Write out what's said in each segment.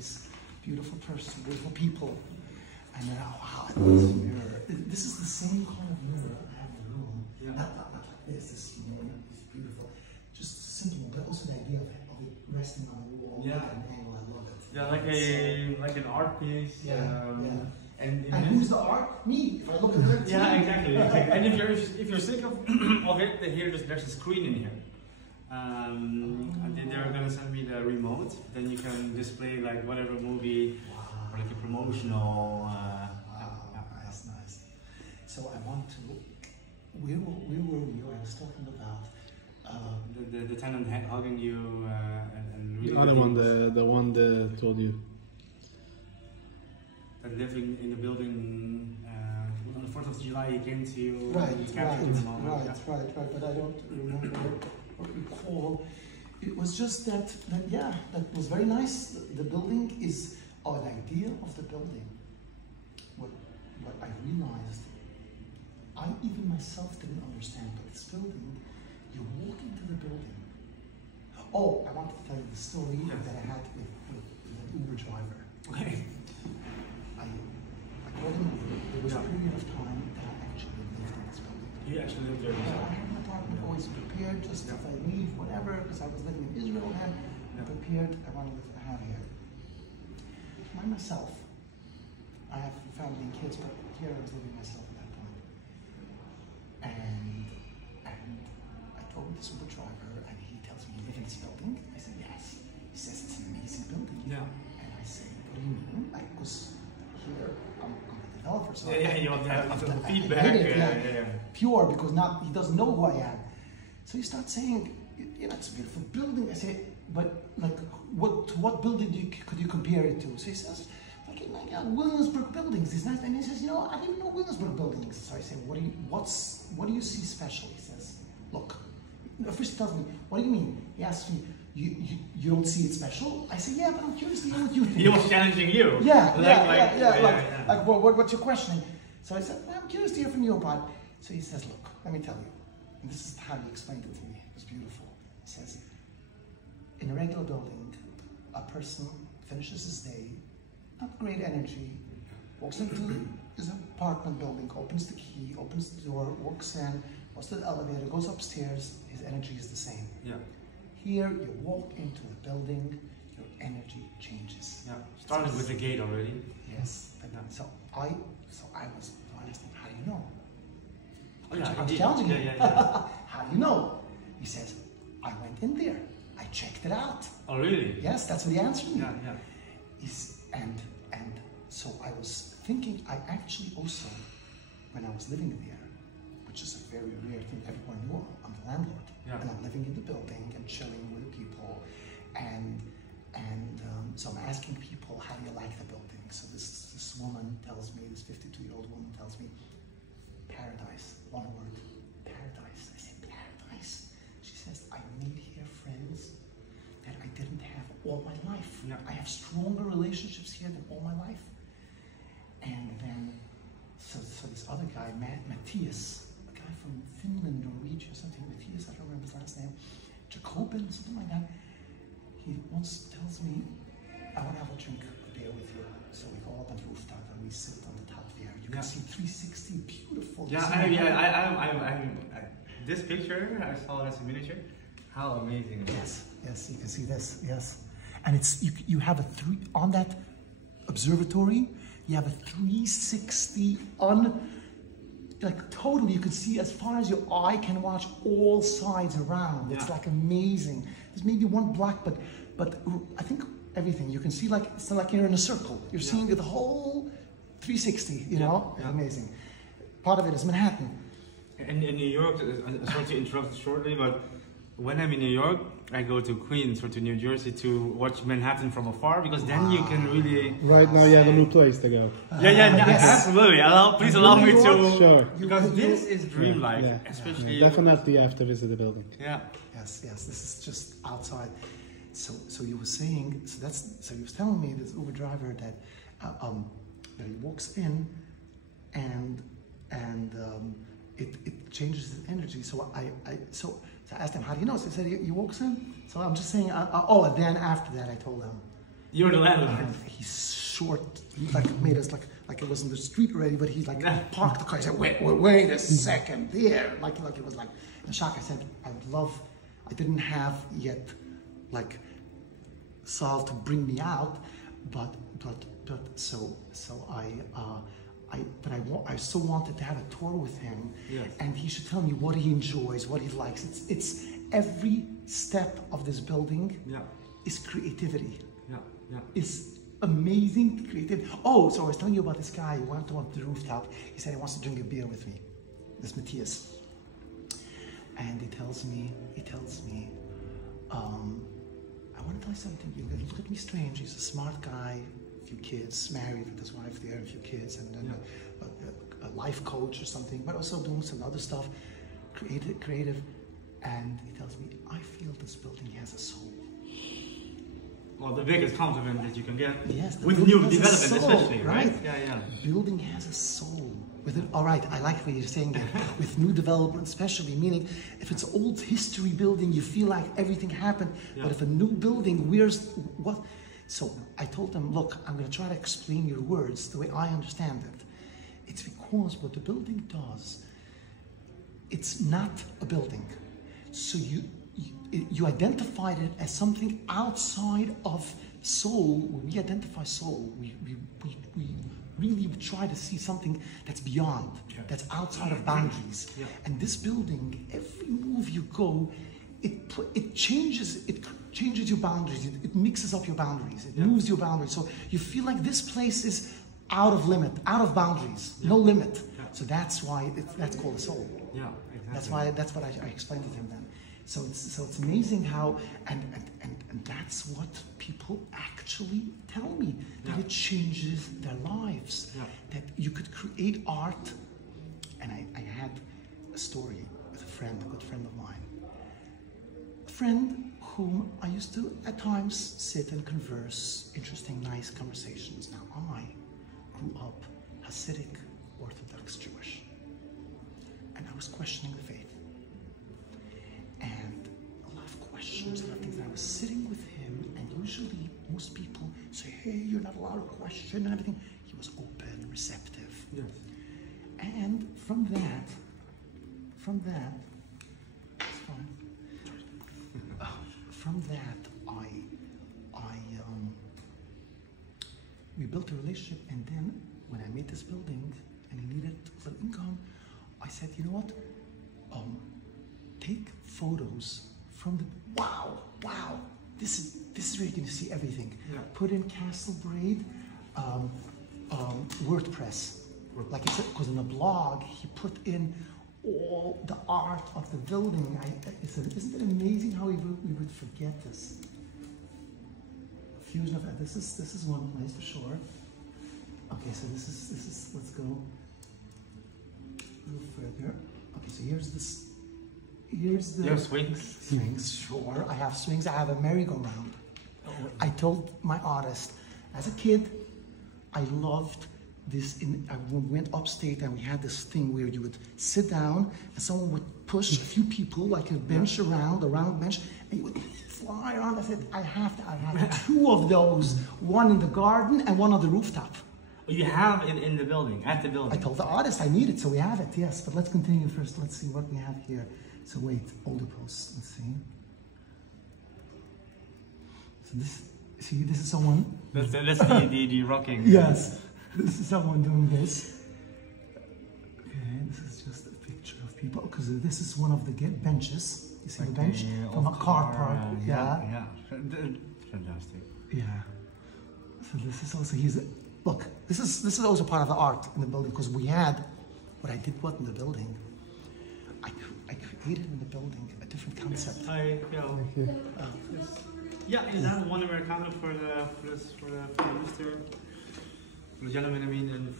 this beautiful person, beautiful people. And then, oh, wow, I love this mirror. This is the same kind of mirror I have in the room. Yeah. Not like this, it's beautiful. Just simple, but also the idea of it resting on the wall at an angle, I love it. Yeah, like an art piece. And who's the art? Me. If I look at it. Yeah, exactly. And if you're sick of it, there's a screen in here. And then they're gonna send me the remote. Then you can display like whatever movie or like a promotional. Nice. So I want to. Where were we? I was talking about the tenant hugging you and really the other one, the one that told you. That living in the building on the 4th of July, he came to you. Right. But I don't remember or recall. It was just that was very nice. The building is, the idea of the building. What I realized, I even myself didn't understand, but this building, you walk into the building. Oh, I wanted to tell you the story that I had with the Uber driver. Okay. I called him over. There was a period of time that I actually lived in this building. You actually lived there? Yeah, I had an apartment always prepared, just if I leave, whatever, because I was living in Israel then. Prepared, I wanted to have here. By myself. I have family and kids, but here I was living myself at that point. And I told this Uber driver, and he tells me, you live in this building? I said, yes. He says, it's an amazing building. Yeah. And I say, what do you mean? Because here, I'm a developer, so you want to have some feedback. I hate it, pure, because he doesn't know who I am. So he starts saying, it's a beautiful building. I say, but like, to what building could you compare it to? So he says, Williamsburg buildings. It's nice. And he says, I didn't even know Williamsburg buildings. So I say, what do you see special? He says, look. First he tells me, what do you mean? He asks me, you don't see it special? I say, yeah, but I'm curious to know what you think. He was challenging you. Like what's your questioning? So I said, I'm curious to hear from you about it. So he says, look, let me tell you. And this is how he explained it to me. It was beautiful. He says, in a regular building, a person finishes his day, not great energy, walks into his apartment building, opens the key, opens the door, walks in, goes to the elevator, goes upstairs, his energy is the same. Yeah. Here, you walk into a building, your energy changes. Yeah. Started with the gate already. Yes. So I was honest, how do you know? Oh, yeah, I was challenging him. How do you know? He says, I went in there. I checked it out. Oh, really? Yes, that's what he answered me. Yeah. And so I was thinking, I actually also, when I was living there, which is a very rare thing, everyone knew I'm the landlord. Yeah. And I'm living in the building and chilling with the people. So I'm asking people, how do you like the building? So this woman tells me, this 52-year-old woman tells me, paradise, one word, paradise. I said, paradise? She says, I made here friends that I didn't have all my life. Yeah. I have stronger relationships here than all my life. And then, so this other guy, Matthias, a guy from Finland, Norwegian, something, Matthias, I don't remember his last name, Jacobin, something like that. He once tells me, I want to have a drink, a beer with you. So we go up on the rooftop and we sit on the top there. You can see 360, beautiful. This picture, I saw it as a miniature. How amazing it is. Yes, you can see this, yes. And it's, you have on that observatory, you have a 360 totally, you can see as far as your eye can watch all sides around. It's like amazing. There's maybe one block, but I think everything. You can see it's like you're in a circle. You're seeing the whole 360, you know? It's amazing. Part of it is Manhattan. And in New York, sorry to interrupt shortly, but when I'm in New York, I go to Queens or to New Jersey to watch Manhattan from afar, because then you can really... Right now you have a new place to go. Absolutely. Please allow me to... Sure. Because this is dreamlike, especially... Definitely you have to visit the building. Yeah. Yes, this is just outside. So you were saying, so he was telling me, this Uber driver, that he walks in and it changes his energy. So I asked him, how do you know? So he said he walks in. So I'm just saying, and then after that I told him, You're the landlord. And he's short, he like made us like it was in the street already, but he like parked the car. He said, wait a second there. Like it was like in shock. I said, I didn't have yet like Saul to bring me out, but so I so wanted to have a tour with him, yes. and he should tell me what he enjoys, what he likes. It's every step of this building is creativity. It's amazing creativity. Oh, so I was telling you about this guy who went to the rooftop. He said he wants to drink a beer with me, this Matthias. And he tells me, I want to tell you something. You're going to look at me strange. He's a smart guy, a few kids, married with his wife there, a few kids, and then a life coach or something, but also doing some other stuff, creative. And he tells me, I feel this building has a soul. Well, the biggest compliment that you can get. Yes, with new development, soul, especially, right? Yeah. Building has a soul. With it, all right, I like what you're saying there. With new development, especially, meaning if it's old history building, you feel like everything happened. But if a new building, where's what? So I told them, look, I'm going to try to explain your words the way I understand it. It's because what the building does, it's not a building. So you identified it as something outside of soul. When we identify soul, we really try to see something that's beyond, that's outside of boundaries. And this building, every move you go, it changes your boundaries. It mixes up your boundaries. It moves your boundaries. So you feel like this place is out of limit, out of boundaries, no limit. So that's why that's called a soul. Yeah, exactly. That's what I explained to him then. So it's amazing how and that's what people actually tell me, that it changes their lives. That you could create art. And I had a story with a good friend of mine. A friend whom I used to at times sit and converse, interesting, nice conversations. Now I grew up Hasidic, Orthodox Jewish. And I was questioning the faith. And a lot of questions, a lot of things. And I was sitting with him, and usually most people say, hey, you're not allowed to question and everything. He was open, receptive. Yes. And from that, it's fine. From that, we built a relationship, and then when I made this building and he needed a little income, I said, you know what? Take photos from the wow. This is where you're going to see everything. Put in Castle Braid, WordPress. Like it's because in the blog he put in all the art of the building. I said, isn't it amazing how we would forget this? Fusion of this is one place for sure. Okay, so this is let's go a little further. Okay, so here's the Your swings. Swings, sure. I have swings. I have a merry-go-round. I told my artist, as a kid, I loved this. I went upstate and we had this thing where you would sit down and someone would push a few people, like a bench around, a round bench, and you would fly around. I said, I have two of those, one in the garden and one on the rooftop. You have it in the building, at the building. I told the artist I need it, so we have it, yes. But let's continue first. Let's see what we have here. So wait, older posts, let's see. So this is someone. That's the rocking. Yes, this is someone doing this. Okay, this is just a picture of people, because this is one of the benches. You see the bench from a car park. Yeah. Fantastic. Yeah. So this is also look. This is also part of the art in the building, because we had what I did in the building. I created in the building a different concept. Yeah, is that one Americano for the rooster? For the gentleman, I mean, and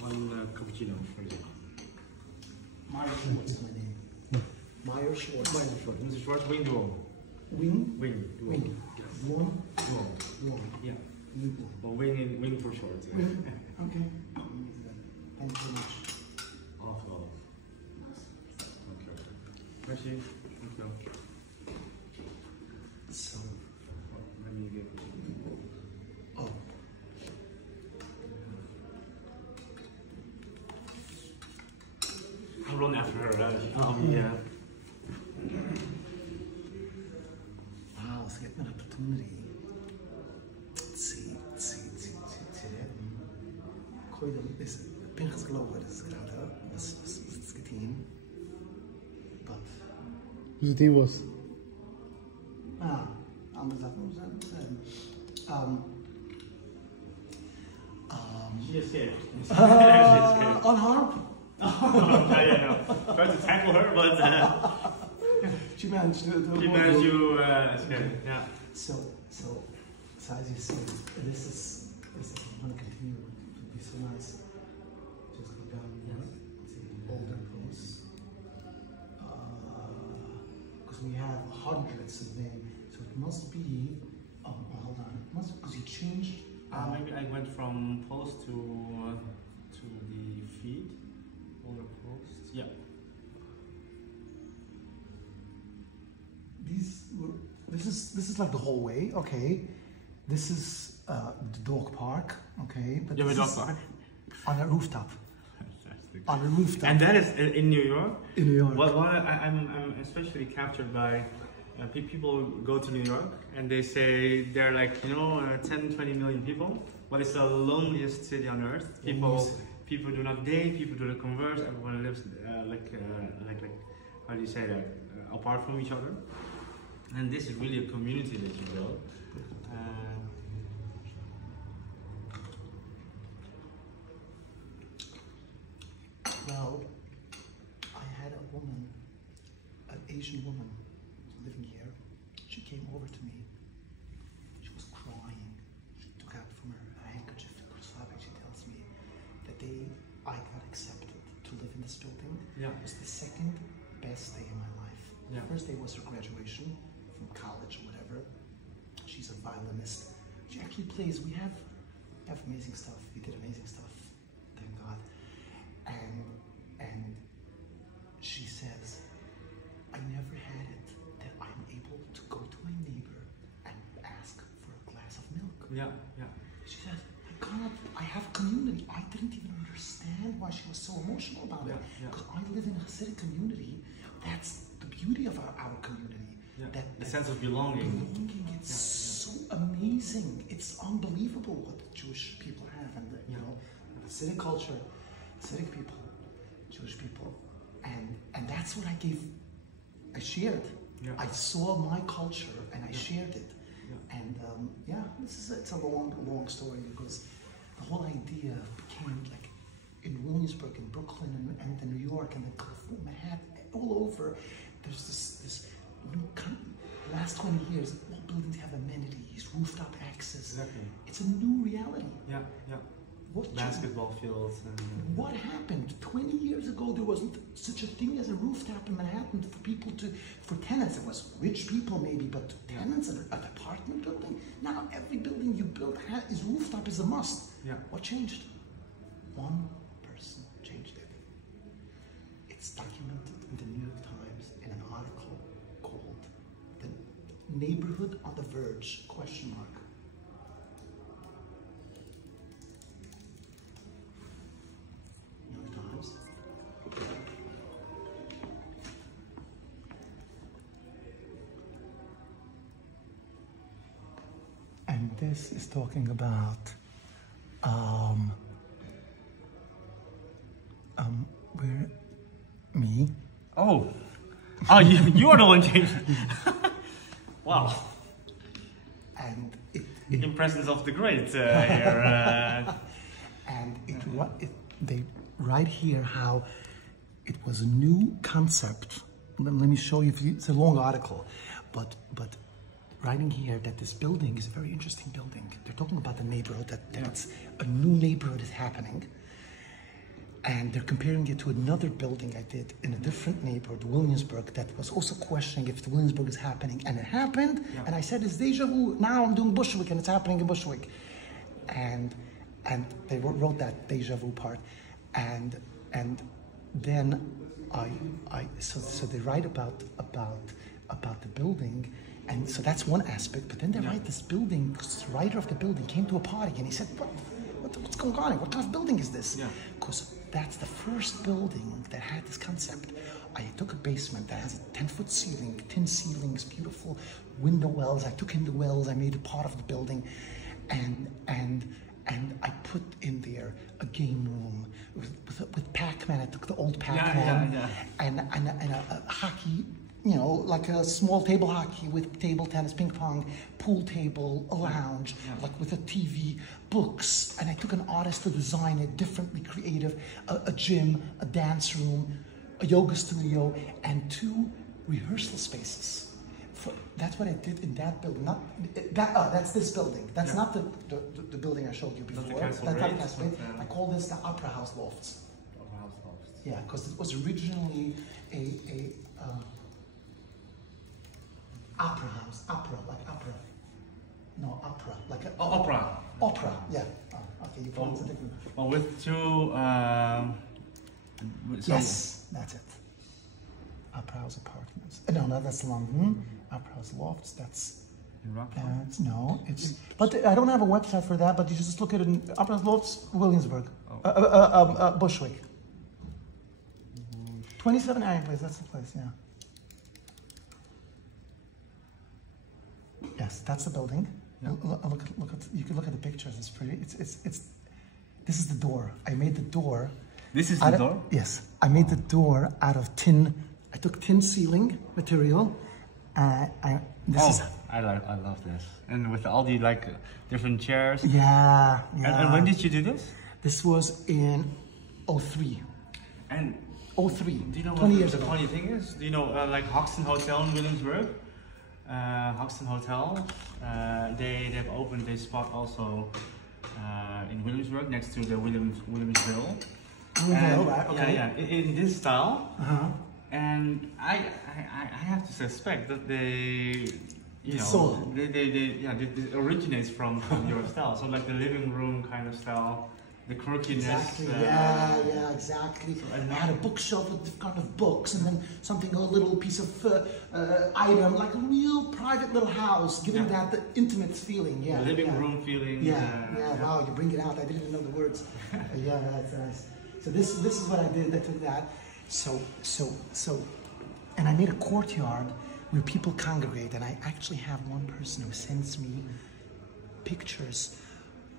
one cappuccino for the Meyer Schwartz is my name. Meyer Schwartz. Mr. Schwartz, Wing Duong. Wing. Yes. Duong. Yeah. Well, wing for short. Yeah. Wing. Okay. Thank you very much. Off. Okay. Merci. Thank you. So, let me get Yeah. Wow, så get me an opportunity. Let's see. Gooi dan, is Pinchas geloven, dat is gerade, was is gedaan. But, Whose team was? andere Sachen zijn. She is scared. Unharmed? Yeah. Tried to tackle her, but She managed to she managed to escape. Yeah. So as you see, this is I'm gonna continue. It would be so nice. Just go down here. See older posts. Because we have hundreds of them. So it must be hold on. It must because you changed Maybe I went from post to the feed. Older posts. Yeah. This is like the hallway, okay. This is the dog park, okay. But You have a this dog is park? on a rooftop. Fantastic. On a rooftop. And that is in New York? In New York. Well, I'm especially captured by people who go to New York and they say they're like, 10, 20 million people, but it's the loneliest city on earth. People do not date, people do not converse, everyone lives like how do you say that? Apart from each other. And this is really a community that you build. Well, I had a woman, an Asian woman living here. She came over to me. She was crying. She took out from her handkerchief, she tells me the day I got accepted to live in this building was the second best day of my life. Yeah. The first day was her graduation from college or whatever. She's a violinist. She actually plays. We have amazing stuff. We did amazing stuff. Thank God. And she says, I never had it that I'm able to go to my neighbor and ask for a glass of milk. Yeah. She says, my God, I have community. I didn't even understand why she was so emotional about it. Because I live in a Hasidic community. That's the beauty of our community. Yeah. That the sense of belonging. It's so amazing. It's unbelievable what the Jewish people have, and the Hasidic culture, Hasidic people, Jewish people, and that's what I shared. Yeah. I saw my culture and I shared it, and it's a long story because the whole idea became like in Williamsburg, in Brooklyn, and in New York, and then California, Manhattan, all over. There's this new last 20 years, all buildings have amenities, rooftop access. Exactly. It's a new reality. Yeah. Basketball fields. What happened? 20 years ago, there wasn't such a thing as a rooftop in Manhattan for people for tenants. It was rich people maybe, but tenants of an apartment building. Now every building you build is rooftop is a must. Yeah. What changed? One person changed it. It's documented in the New York Times in an article called "The Neighborhood on the Verge?" ? New York Times. And this is talking about where me. Oh, you are the one changing. Wow. And in presence of the great here. And they write here how it was a new concept. Let me show you. It's a long article, but writing here that this building is a very interesting building. They're talking about the neighborhood, that it's a new neighborhood is happening. And they're comparing it to another building I did in a different neighborhood, Williamsburg, that was also questioning if the Williamsburg is happening. And it happened, and I said, it's deja vu. Now I'm doing Bushwick, and it's happening in Bushwick. And they wrote that deja vu part. And then so they write about the building. And so that's one aspect, but then they write this building, because the writer of the building came to a party and he said, what's going on? What kind of building is this? Because that's the first building that had this concept I took a basement that has a 10-foot ceiling, tin ceilings, beautiful window wells. I took in the wells, I made it part of the building, and I put in there a game room with Pac-Man. I took the old Pac-Man and a hockey, you know, like a small table hockey with table tennis, ping pong, pool table, a lounge, like with a TV, books. And I took an artist to design it differently creative, a gym, a dance room, a yoga studio, and 2 rehearsal spaces. That's what I did in that building. Not that. That's this building. That's not the building I showed you before. That's not the Castle Rate. I call this the Opera House Lofts. Opera House Lofts. Yeah, because it was originally a opera house. Opera, like opera. No, opera, like a Opera. Opera. Yeah. Oh, okay, you pronounce it different. Well, with 2. Yes, that's it. Opera House Apartments. No, that's London. Opera House Lofts. That's no. It's but I don't have a website for that. But you just look at it in Opera House Lofts, Williamsburg, Bushwick. 27 Iron Place. That's the place. Yeah. Yes, that's the building. Yeah. Look at. You can look at the pictures. It's pretty. It's. This is the door. I made the door. This is the door? Yes, I made the door out of tin. I took tin ceiling material. I love this. And with all the like different chairs. Yeah. And when did you do this? This was in 03. And 03. Do you know 20 what years the ago. funny thing is? Do you know like Hoxton Hotel in Williamsburg? Hoxton Hotel. They've opened this spot also in Williamsburg next to the Williamsville. Right, okay. Yeah, in this style. And I have to suspect that they, you know, it originates from your style. So like the living room kind of style, the quirkiness. Exactly. Exactly. So I had a bookshelf with different kind of books, and then a little piece of item, like a real private little house, giving that the intimate feeling. Yeah. The living room feeling. Wow, you bring it out. I didn't even know the words. Yeah, that's nice. So this is what I did. I took that. So, and I made a courtyard where people congregate, and I actually have one person who sends me pictures.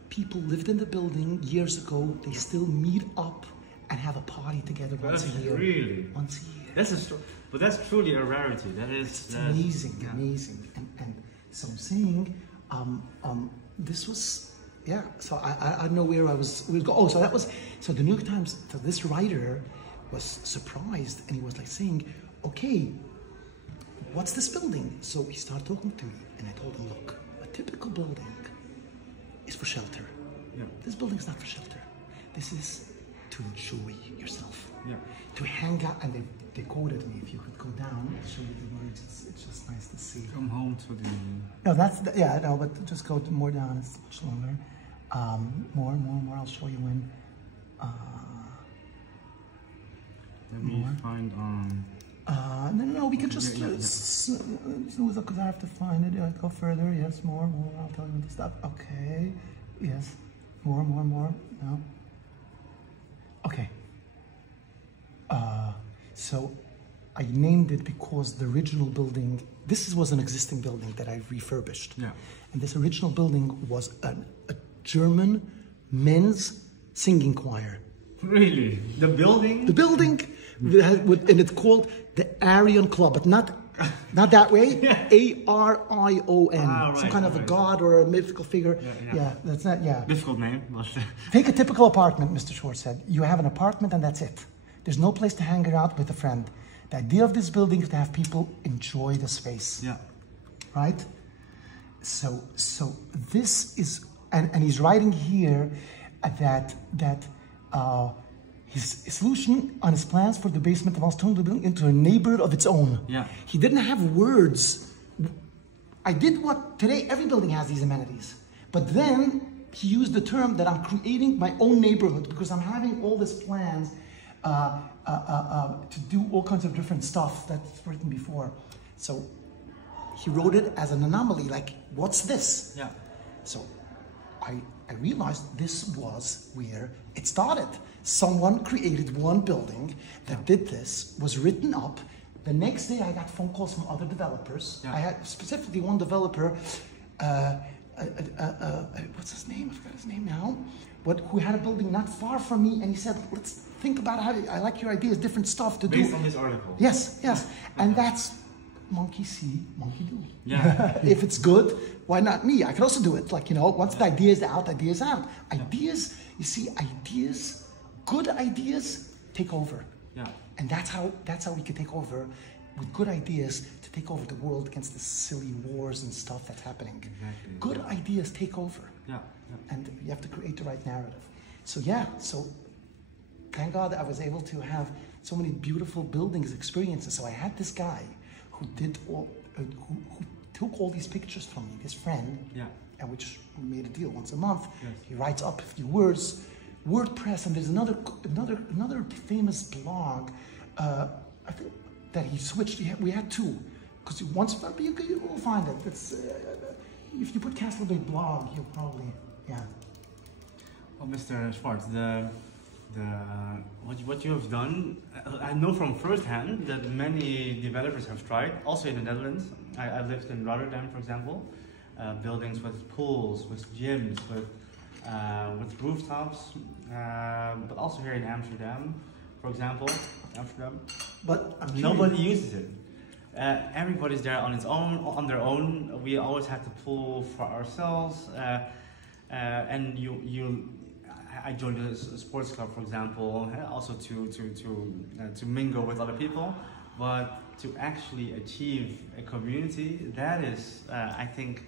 People lived in the building years ago. They still meet up and have a party together once a year. Really? Once a year. But that's truly a rarity. It's amazing, amazing. And so I'm saying, this was. Yeah, so I don't know where I was. So the New York Times. So this writer was surprised, and he was like saying, "Okay, what's this building?" So he started talking to me, and I told him, "Look, a typical building is for shelter. Yeah. This building's not for shelter. This is to enjoy yourself, yeah, to hang out." And they quoted me. If you could go down, I'll show you the words. It's just nice to see. Come home to the. No, but just go more down. It's much longer. More. I'll show you when. Let me find No. We can just because I have to find it. Go further. Yes, more. I'll tell you when to stop. Okay. Yes. More. No. Okay. So I named it because the original building. This was an existing building that I refurbished. Yeah. And this original building was a German men's singing choir. Really? The building? The building, and it's called the Aryan Club, but not that way. A-R-I-O-N. Some kind of a god or a mythical figure. Yeah, that's not. Yeah. Difficult name. Take a typical apartment, Mr. Schwartz said. You have an apartment and that's it. There's no place to hang out with a friend. The idea of this building is to have people enjoy the space. Yeah. Right? So this is, and he's writing here that his solution on his plans for the basement of House turned the building into a neighborhood of its own. Yeah. He didn't have words. I did what today every building has these amenities, but then he used the term that I'm creating my own neighborhood because I'm having all these plans to do all kinds of different stuff that's written before. So he wrote it as an anomaly, like, what's this? Yeah. So I realized this was where it started. Someone created one building that did this, was written up. The next day I got phone calls from other developers. Yeah. I had specifically one developer, what's his name? I forgot his name now. Who had a building not far from me, and he said, let's think about how, I like your ideas, different stuff to do. Based on this article. Yes, yes. And that's monkey see, monkey do. Yeah. If it's good, why not me? I can also do it. Like, you know, once the idea is out, idea is out. Ideas, you see, ideas, good ideas take over. Yeah. And that's how we can take over with good ideas to take over the world against the silly wars and stuff that's happening. Exactly. Good ideas take over. Yeah. And you have to create the right narrative. So yeah, so thank God I was able to have so many beautiful buildings experiences. So I had this guy who did all, who took all these pictures from me, this friend, and which we made a deal once a month. Yes. He writes up a few words, WordPress, and there's another famous blog. I think that he switched. We had two, because once you will find it. It's if you put Castle Bay blog, you'll probably Well, Mr. Schwartz, what you have done, I know from firsthand that many developers have tried, also in the Netherlands. I lived in Rotterdam, for example, buildings with pools, with gyms, with rooftops, but also here in Amsterdam, for example, But nobody uses it. Everybody's there on their own. We always have to pull for ourselves, and I joined a sports club, for example, also to mingle with other people, but to actually achieve a community, that is, I think,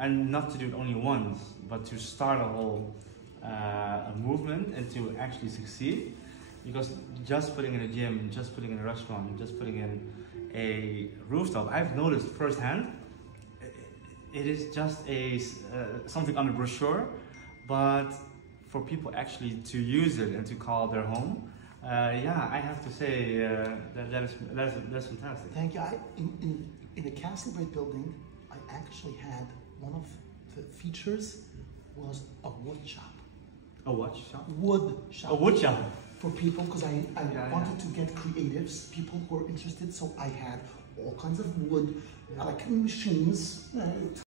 and not to do it only once, but to start a whole a movement and to actually succeed. Because just putting in a gym, just putting in a restaurant, just putting in a rooftop, I've noticed firsthand, it is just something on a brochure, but for people actually to use it and to call their home, I have to say that's fantastic. Thank you. In the Castle Bay building, I actually had one of the features was a wood shop. A what shop? Wood shop. A wood shop. For people, because I wanted to get creatives, people who were interested, so I had all kinds of wood, like machines,